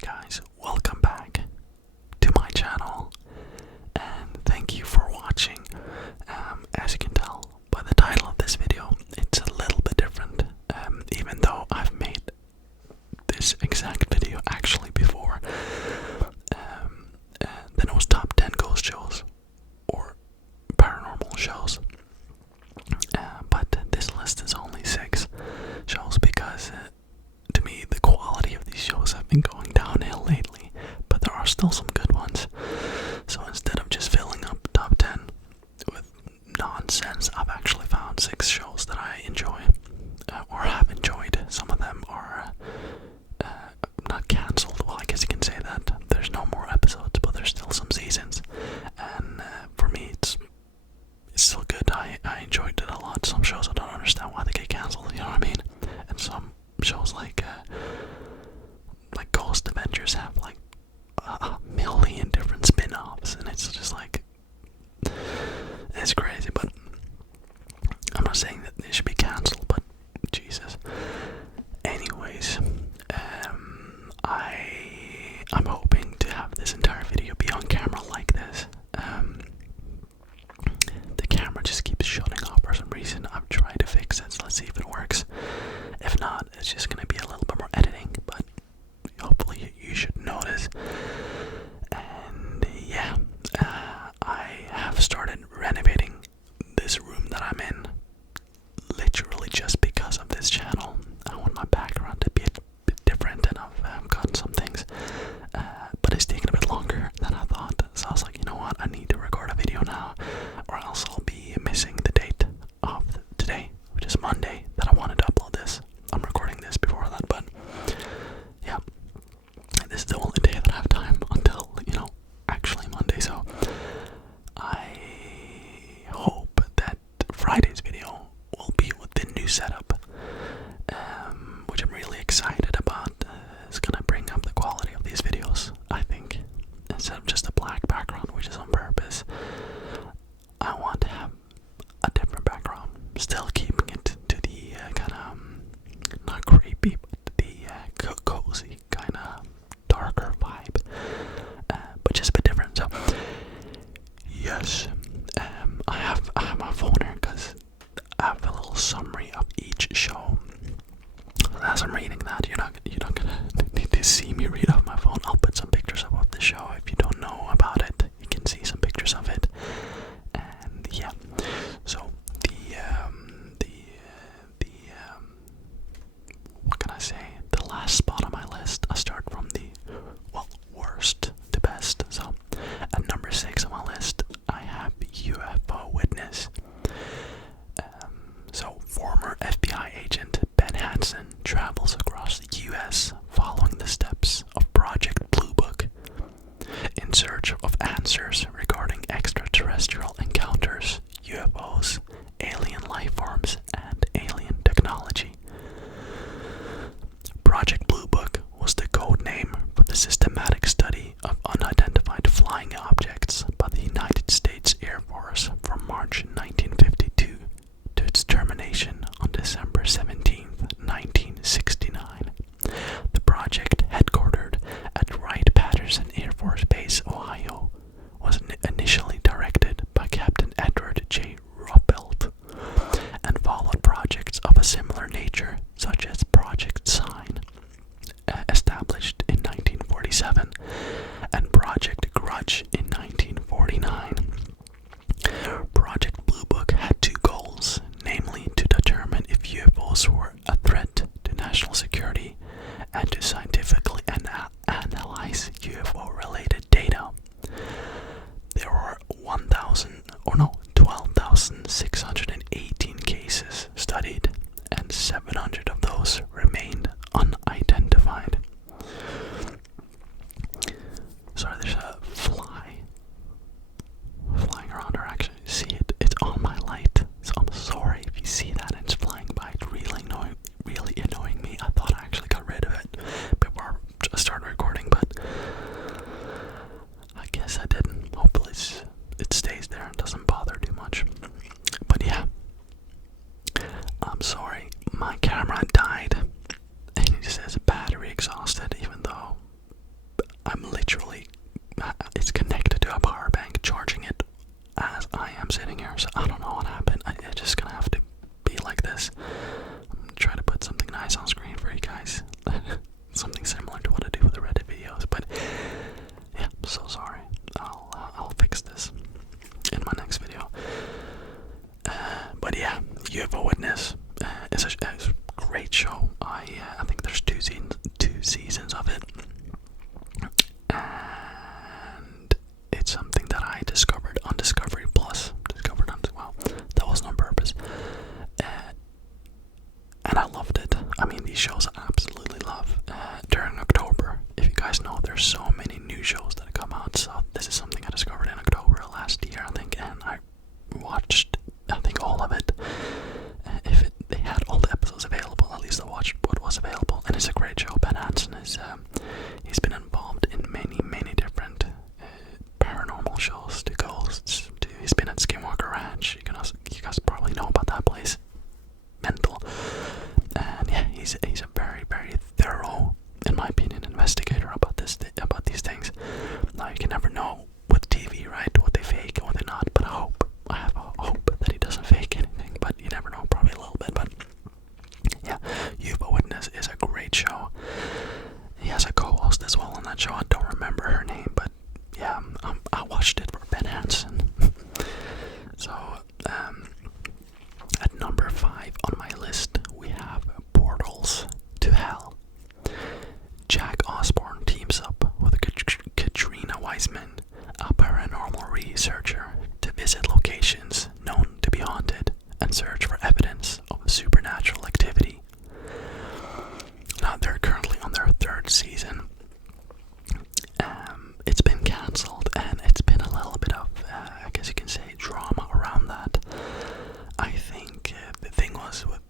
guys, welcome back to my channel and thank you for watching. As you can tell by the title of this video, it's a little bit different, even though I've made this exact video actually before. Then it was top 10 ghost shows or paranormal shows, but this list is only 6 shows because to me the quality of these shows have been going downhill lately, but there are still some good ones. So instead of just filling up top 10 with nonsense, I've actually found 6 shows that I enjoy, or have enjoyed. Some of them are not cancelled. Well, I guess you can say that. There's no more episodes, but there's still some seasons. And for me, it's still good. I enjoyed it a lot. Some shows I don't understand why they get cancelled, you know what I mean? And some shows like Ghost Adventures have like a million different spin-offs, and it's just like, it's crazy. But I'm not saying that they should be cancelled, but Jesus. Anyways, I'm hoping to have this entire video be on camera like this. The camera just keeps shutting off for some reason. I've tried to fix it, so let's see if it works. If not, it's just gonna be a little bit more editing, but hopefully you should notice. And yeah, I have started renovating this room that I'm in, literally just because of this channel. I want my background to be a bit different, and I've gotten some things, but it's taken a bit longer than I thought. So I was like, you know what, I need to record a video now, or else I'll be missing the date of today, which is Monday, that I wanted to upload this. I'm recording this before that, but yeah, this is the only day that I have time until, actually Monday. So I hope that Friday's video will be with the new setup, which I'm really excited about. It's gonna bring up the quality of these videos, I think. Instead of just a black background, which is on purpose, I want to have a different background, still keeping it to the kind of, not creepy, but the cozy, kind of darker vibe, but just a bit different. So yes, I have my phone here because I have a little summary of each show. As I'm reading that, you're not gonna need to see me read off my phone. I'll put some pictures up of the show. If you don't know about it, you can see some pictures of it. And yeah, so the what can I say? The last spot on my list, I start from the worst to best. So at number 6 on my list, I have UFO Witness. So former FBI agent Ben Hansen travels across the U.S. following the steps of Project Blue Book in search of answers regarding extraterrestrial encounters, UFOs, alien life forms, and alien technology. Project Blue Book was the code name for the systematic study of unidentified flying objects by the United States Air Force from March 1952 to its termination on December 17, 1969. The project, headquartered at Wright-Patterson Air Force Base, Ohio, was initially directed by Captain Edward J. Ruppelt and followed projects of a similar nature, such as Project Sign, established in 1947, and Project Grudge in 1949. Project Blue Book had 2 goals, namely to determine if UFOs were a threat to national security and to scientifically analyze UFO-related data. There were 12,618 cases studied, and 700 of those remained unidentified. Sorry, there's a fly flying around, or actually see it. It's on my light, so I'm sorry if you see that and it's flying by. It's really annoying me. I thought I actually got rid of it before I started recording, but I'm literally, it's connected to a power bank, charging it as I am sitting here. So I don't know what happened. It's just gonna have to be like this. I'm gonna try to put something nice on screen for you guys. Something similar to what I do with the Reddit videos. But yeah, so sorry. I'll fix this in my next video. But yeah, UFO Witness is a great show. I think there's two seasons of it, and it's something that I discovered on Discovery Plus. Well, that wasn't on purpose, and I loved it. I mean, these shows I absolutely love. During October, if you guys know, there's so many new shows that come out. So this is something I discovered in October last year, I think, and I watched, I think, all of it. If they had all the episodes available, at least I watched what was available, and it's a great show. Ben Hansen is, he's been involved in many different paranormal shows, to ghosts, to, he's been at Skinwalker Ranch. You guys probably know about that place. Mental. And yeah, he's a very thorough, in my opinion, investigator about these things. Now you can never know with TV, right? What they fake and what they're not. But I have a hope that he doesn't fake anything. But you never know, probably a little bit. But yeah, UFO Witness is a great show. He has a co-host as well on that show. I don't remember her name, but yeah, I watched it for Ben Hansen. So at number 5 on my list, we have Portals to Hell. Jack Osborne teams up with Katrina Wiseman, a paranormal researcher, to visit locations known to be haunted and search for evidence of supernatural activity. Now, they're currently on their 3rd season. It's been cancelled, and it's been a little bit of, I guess you can say, drama around that. I think the thing was with,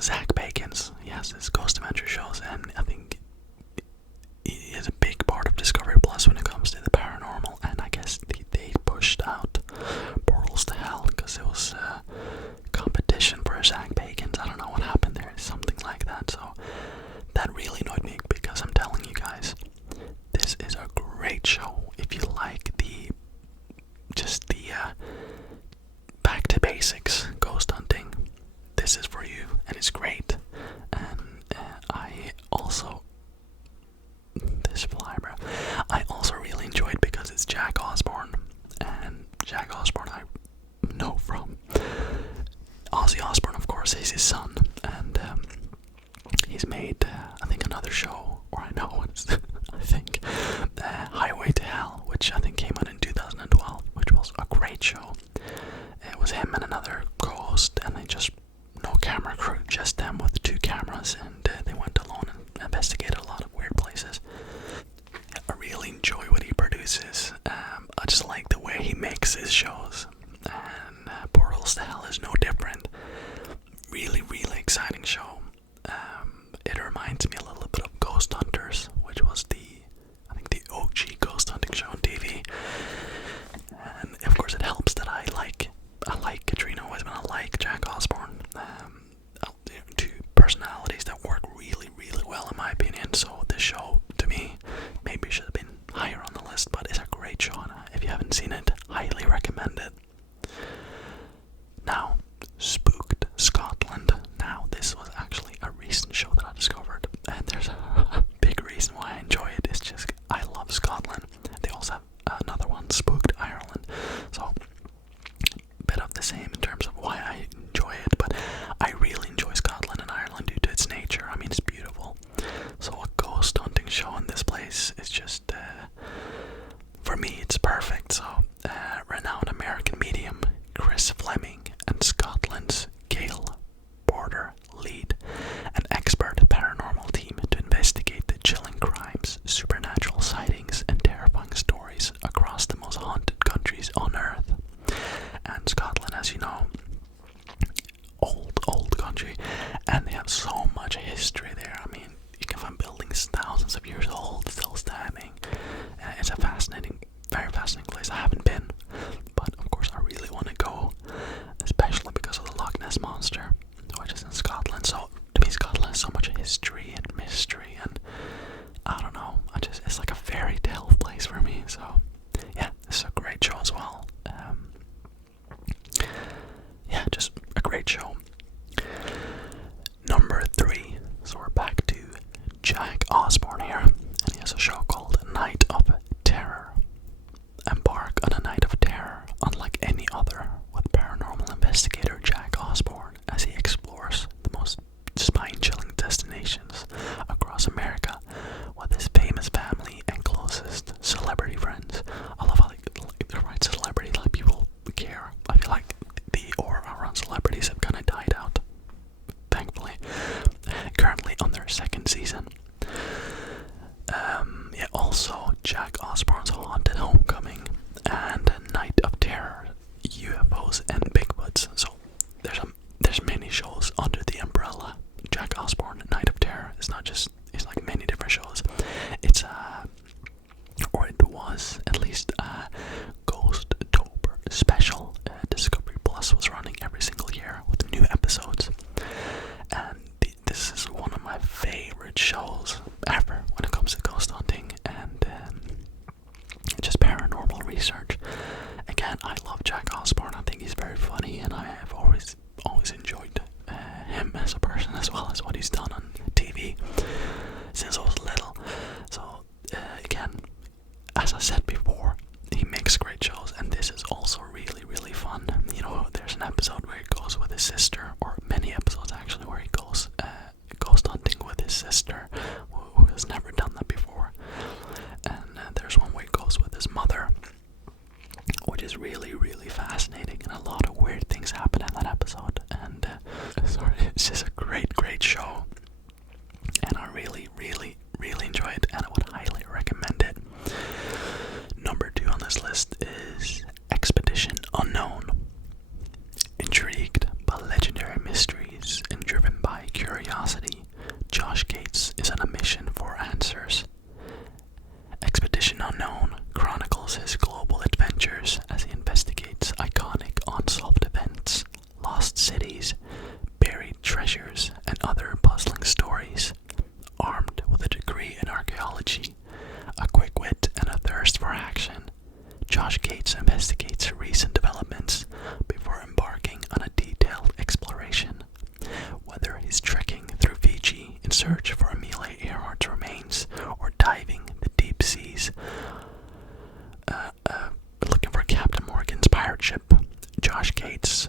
Zach Bagans. He has his ghost adventure shows, and I think he is a big part of Discovery Plus when it comes to the paranormal. And I guess they pushed out Portals to Hell because it was competition for Zach Bagans. I don't know what happened there, something like that. So that really annoyed me, because I'm telling you guys, this is a great show. If you like the back to basics ghost hunting, this is for you, and it's great. And I also really enjoyed because it's Jack Osborne, and Jack Osborne I know from Ozzy Osbourne, of course. He's his son, and he's made I think another show, or I know it's I think Highway to Hell, which I think came out in 2012, which was a great show. It was him and another co-host, and they just, no camera crew, just them with 2 cameras, and they went alone and investigated a lot of weird places. I really enjoy what he produces. I just like the way he makes his shows, and Portals to Hell is no different. Really exciting show. It reminds me a little bit of Ghost Hunters, which was the OG ghost hunting show on TV. And of course it helps that I like Katrina Wiseman, I like Jack Osborne. 2 personalities that work really well in my opinion. So this show, to me, maybe should have been higher on the list, but it's a great show. If you haven't seen it, highly recommend it. Now, Spooked Scotland. Now, this was actually a recent show that I discovered, and there's a big reason why I enjoy it. It's just, I love Scotland. They also have another one, Spooked Ireland. So, a bit of the same in terms of why I enjoy it, but I really enjoy Scotland and Ireland due to its nature. I mean, it's beautiful. So a ghost hunting show in this place is just, for me, it's perfect. So, renowned American medium Chris Fleming and Scotland's Gail Porter lead an expert paranormal team to investigate the chilling crimes, supernatural sightings, and terrifying stories across the most haunted countries on Earth. And Scotland, as you know, old country, and they have so much history there. I mean, you can find buildings thousands of years old still standing. It's a very fascinating place. I haven't been, but of course I really want to go, especially because of the Loch Ness Monster, which is in Scotland. So to me, Scotland has so much history and mystery, and I don't know, it's like a fairy place for me. So yeah, this is a great show as well. Yeah, just a great show. Number 3, so we're back to Jack Osbourne here, and he has a show called Night of Terror. Embark on a night of terror unlike any other with paranormal investigator Jack Osbourne as he explores the most spine-chilling destinations across America with his famous family and closest celebrity friends. I love how they write celebrity, like people care. I feel like the aura around celebrities have kind of died out, thankfully. Currently on their 2nd season. Yeah, also Jack Osbourne's Haunted Homecoming and Night of Terror, UFOs and Bigfoots. So there's many shows under the umbrella. Jack Osbourne Night of Terror is not just, it's like many different shows. It's or it was at least a Ghost-tober special. Discovery Plus was running every single year with new episodes, and this is one of my favorite shows ever when it comes to ghost hunting and just paranormal research. Again, I love Jack Osbourne. I think he's very funny, and I have always enjoyed him as a person, as well as what he's done on TV since I was little. So again, as I said before, he makes great shows, and this is also really, really fun. You know, there's an episode where he goes with his sister, or many episodes actually, where he goes ghost hunting with his sister, who has never done that before. And there's one where he goes with his mother, which is really, really fascinating, and a lot of weird things happen in that episode. And it's just a great show, and I really, really, really enjoy it, and I would highly recommend it. Number 2 on this list is Expedition Unknown. Intrigued by legendary mysteries and driven by curiosity, Josh Gates is on a mission for answers. Expedition Unknown chronicles his global adventures as he investigates iconic unsolved events, lost cities, buried treasures, and other puzzling stories. Armed with a degree in archaeology, a quick wit, and a thirst for action, Josh Gates investigates recent developments before embarking on a detailed exploration. Whether he's trekking through Fiji in search for Amelia Earhart's remains, or diving the deep seas looking for Captain Morgan's pirate ship, Josh Gates'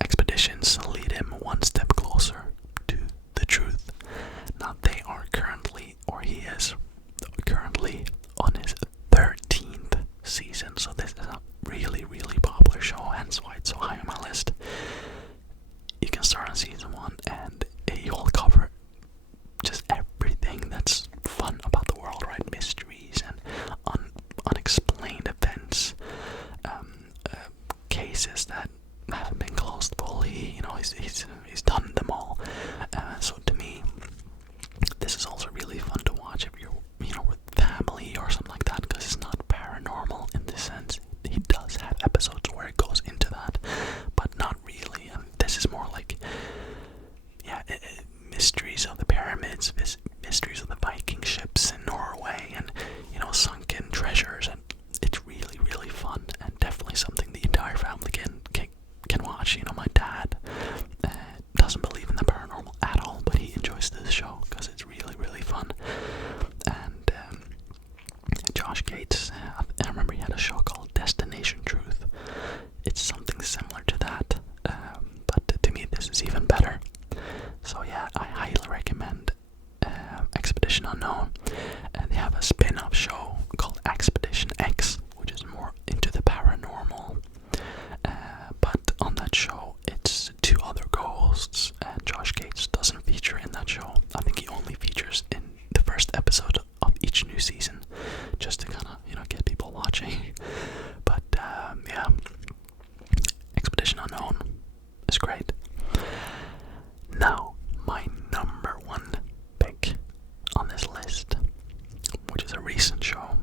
expeditions lead him one step closer to the truth. Now they are currently, or he is currently, on his 13th season, so this is a really, really popular show, hence why it's so high on my list. You can start on season 1 and you will cover just everything that's fun about the world, right? Mysteries and unexplained events, cases that haven't been closed fully. You know, he's done them all. So to me, this is also really fun to watch if you're, you know, with family or something like that, because it's not paranormal in this sense. He does have episodes where it goes into that, but not really. And this is more like, yeah, mysteries of the pyramids, mysteries of the Viking ships in Norway, and, you know, sunken treasures. And it's really, really fun, and definitely something the entire family can watch. You know, my dad doesn't believe in the paranormal at all, but he enjoys this show because it's really, really fun. And Josh Gates, I remember he had a show called Destination Truth. It's something similar to that, but to me this is even better. So yeah, I highly recommend Expedition Unknown. And they have a spin-off show called Expedition X, which is more into the paranormal. But on that show, it's 2 other co-hosts, and Josh Gates doesn't feature in that show. I think he only features in the first episode of each new season, just to kind of, you know, get people watching. But yeah, Expedition Unknown is great. Now, my number 1 pick on this list, which is a recent show,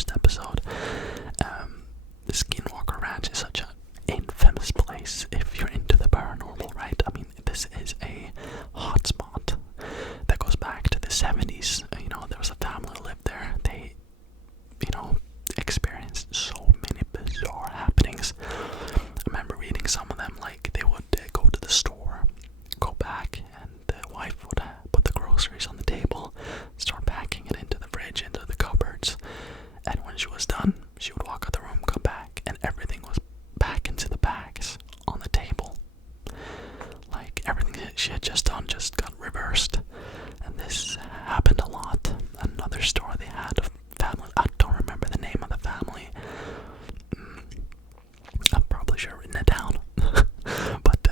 first episode. The Skinwalker Ranch is such an infamous place if you're into the paranormal, right? I mean, this is a hotspot that goes back to the 70s. You know, there was a family who lived there. They, experienced so many bizarre happenings. I remember reading some of them, like they would go to the store, go back, and the wife would put the groceries on the table, start packing it into the fridge, into the cupboards, and when she was done, she would walk out the room, come back, and everything was back into the bags on the table. Like everything that she had just done just got reversed. And this happened a lot. Another story they had of family, I don't remember the name of the family. I probably should have written it down. But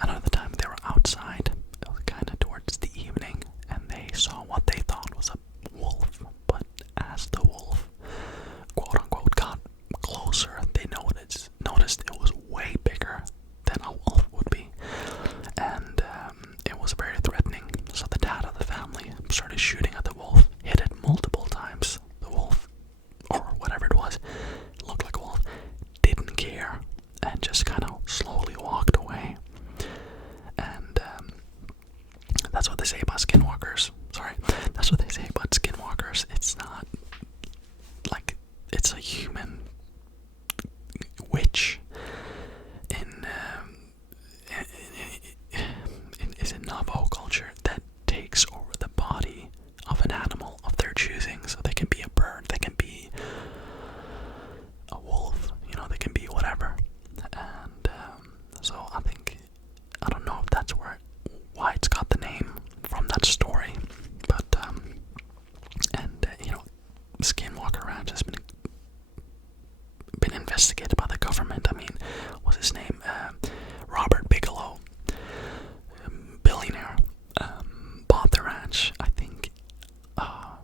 another time they were outside, it was kind of towards the evening, and they saw what they thought was a wolf. But as the wolf, quote unquote, got closer, they noticed it was way bigger than a wolf would be. And it was very threatening. So the dad of the family started shooting at the wolf, hit it multiple times. The wolf, or whatever it was, looked like a wolf, didn't care, and just kind of slowly walked away. And that's what they say about skinwalkers. That's what they say about skinwalkers. It's not like it's a human witch in Navajo culture that takes over the body of an animal of their choosing. So they can be a bird, they can be a wolf, they can be whatever. And so I don't know if that's why it's got the name from that story, but Skinwalker Ranch has been investigated by the government. I mean, what's his name? Robert Bigelow, billionaire, bought the ranch. I think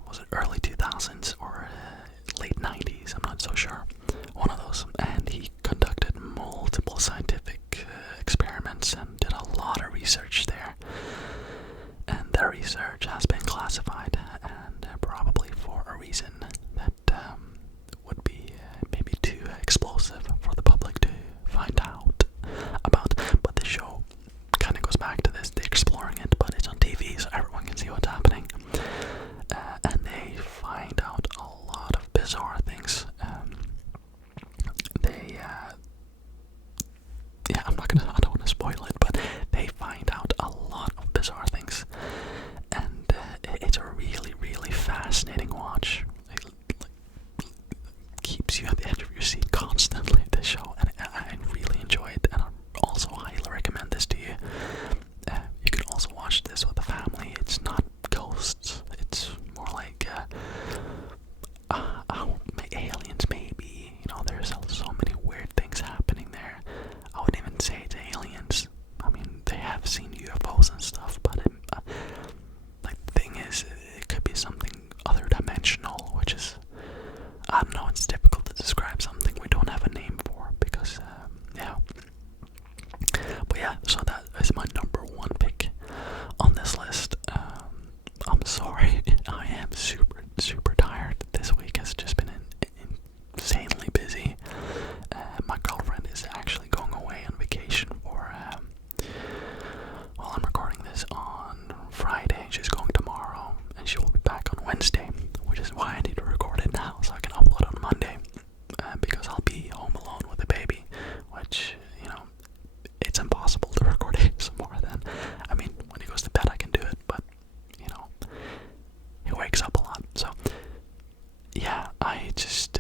was it early 2000s or late 90s? I'm not so sure. One of those. And he conducted multiple scientific experiments and did a lot of research there. And their research has been classified, and probably for a reason that would be maybe too explosive for the public to find out about. But the show kind of goes back to this. They're exploring it, but it's on TV, so everyone can see what's happening. And they find out a lot of bizarre things. I don't want to spoil it, but they find out a lot of bizarre things. And it's a really, really fascinating watch. It keeps you at the edge of your seat constantly, this show, and I really enjoy it, and I also highly recommend this to you. You can also watch this with a family. It's not ghosts, it's more like aliens maybe. There's so many weird things happening there. I wouldn't even say it's aliens. I mean, they have seen UFOs and stuff, but the thing is, it could be something other dimensional, which is, I don't know, it's difficult to describe something we don't have a name for, because, But yeah, so that is my number one pick on this list. I'm sorry, I am super, super tired. This week has just been insanely busy. My girlfriend is actually going away on vacation for, I'm recording this on Friday. She's going tomorrow, and she will be back on Wednesday, which is why I need to record it now so I can upload on Monday, because I'll be home alone with the baby, which, it's impossible to record ASMR then. I mean, when he goes to bed I can do it, but, he wakes up a lot, so, yeah, I just